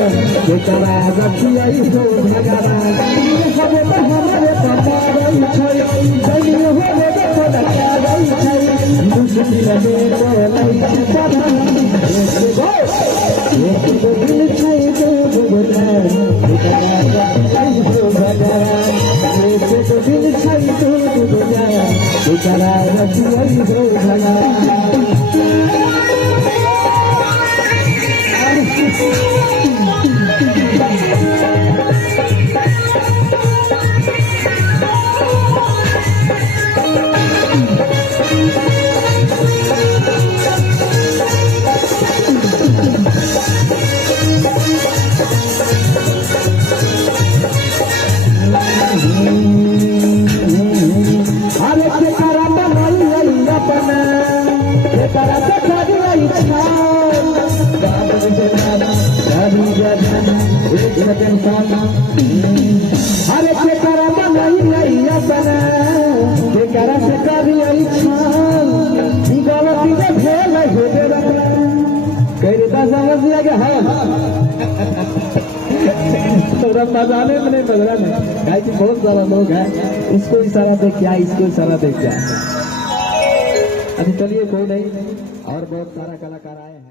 बेचारा रखियाई हो भगवान सब हमारे पपारई छै जई हो रे तो लगा गई छै मुश्किल में बोलै छै सदा एक दिन छै तो बुझना बेचारा रखियाई हो भगवान एक दिन छै तो बुझना बेचारा रखियाई हो भगवान अरे के करा नहीं अपना के करा से कभी गलती में भेल हो कह देता समझ लिया कि हाँ थोड़ा मजाने में नहीं बदला नहीं कि बहुत सारा लोग है इसको इशारा देख क्या इसको इशारा देख क्या अभी चलिए कोई नहीं और बहुत सारा कलाकार आए हैं।